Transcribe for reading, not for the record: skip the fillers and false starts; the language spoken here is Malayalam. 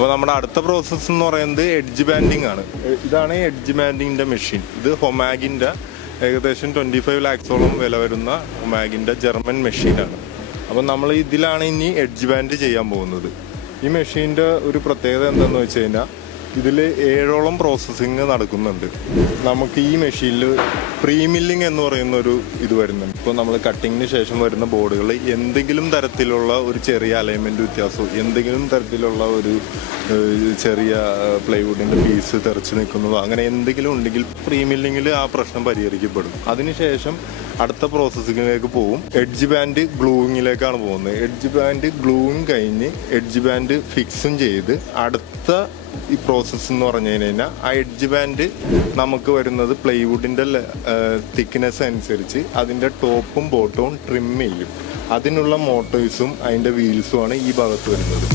അപ്പോൾ നമ്മുടെ അടുത്ത പ്രോസസ്സ് എന്ന് പറയുന്നത് എഡ്ജ് ബാൻഡിങ് ആണ്. ഇതാണ് എഡ്ജ് ബാൻഡിങ്ങിൻ്റെ മെഷീൻ. ഇത് ഹൊമാഗിൻ്റെ ഏകദേശം 25 lakhsോളം വില വരുന്ന ഹൊമാഗിൻ്റെ ജർമ്മൻ മെഷീനാണ്. അപ്പം നമ്മൾ ഇതിലാണ് ഇനി എഡ്ജ് ബാൻഡ് ചെയ്യാൻ പോകുന്നത്. ഈ മെഷീൻ്റെ ഒരു പ്രത്യേകത എന്താണെന്ന് വെച്ച് കഴിഞ്ഞാൽ ഇതിൽ 7ഓളം പ്രോസസ്സിങ് നടക്കുന്നുണ്ട്. നമുക്ക് ഈ മെഷീനിൽ പ്രീ മില്ലിങ് എന്ന് പറയുന്ന ഒരു ഇത് വരുന്നുണ്ട്. ഇപ്പോൾ നമ്മൾ കട്ടിങ്ങിന് ശേഷം വരുന്ന ബോർഡുകൾ എന്തെങ്കിലും തരത്തിലുള്ള ഒരു ചെറിയ അലൈൻമെൻറ്റ് വ്യത്യാസമോ എന്തെങ്കിലും തരത്തിലുള്ള ഒരു ചെറിയ പ്ലൈവുഡിൻ്റെ പീസ് തെറിച്ച് നിൽക്കുന്നതോ അങ്ങനെ എന്തെങ്കിലും ഉണ്ടെങ്കിൽ പ്രീ മില്ലിങ്ങിൽ ആ പ്രശ്നം പരിഹരിക്കപ്പെടും. അതിനുശേഷം അടുത്ത പ്രോസസ്സിങ്ങിലേക്ക് പോകും. എഡ്ജ് ബാൻഡ് ഗ്ലൂയിങ്ങിലേക്കാണ് പോകുന്നത്. എഡ്ജ് ബാൻഡ് ഗ്ലൂയിങ് കഴിഞ്ഞ് എഡ്ജ് ബാൻഡ് ഫിക്സും ചെയ്ത് അടുത്ത ഈ പ്രോസസ്സ് എന്ന് പറഞ്ഞു കഴിഞ്ഞാൽ ആ എഡ്ജ് ബാൻഡ് നമുക്ക് വരുന്നത് പ്ലൈവുഡിൻ്റെ തിക്നെസ് അനുസരിച്ച് അതിൻ്റെ ടോപ്പും ബോട്ടവും ട്രിം ചെയ്യും. അതിനുള്ള മോട്ടോഴ്സും അതിൻ്റെ വീൽസുമാണ് ഈ ഭാഗത്ത് വരുന്നത്.